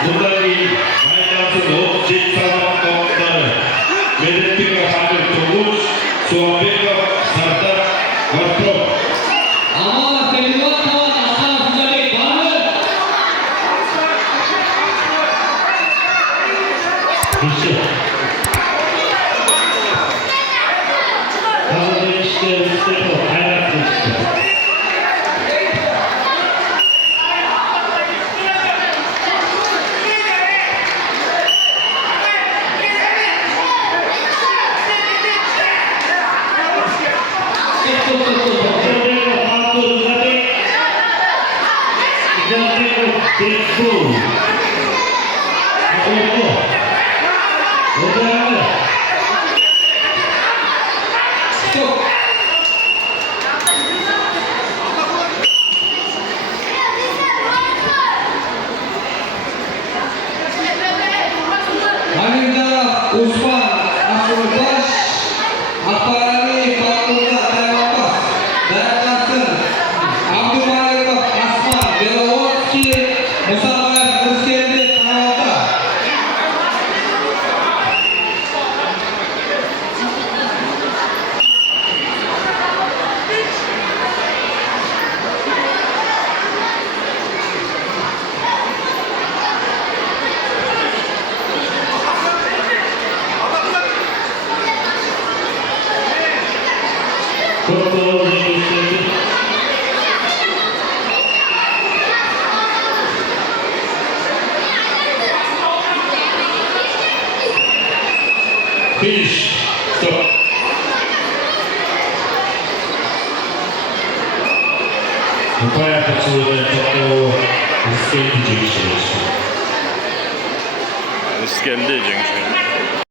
Mundari Mayasu Jit Sama Komdar Vedetika Hadir Tunggus Suambeka Sarta Wastro Ama kedua kawan asal dari Banten. Bisa Kalau işte hayat işte Hanifah Usman Asrullah Aparani Fatullah Tewafas Dayakasın Abdul Malik Asman Belowoski Musammar Ruskendi Kanalda Finish. Stop. Umpire potrzebuje takiego skrętu dzięki. Skeldi Junction.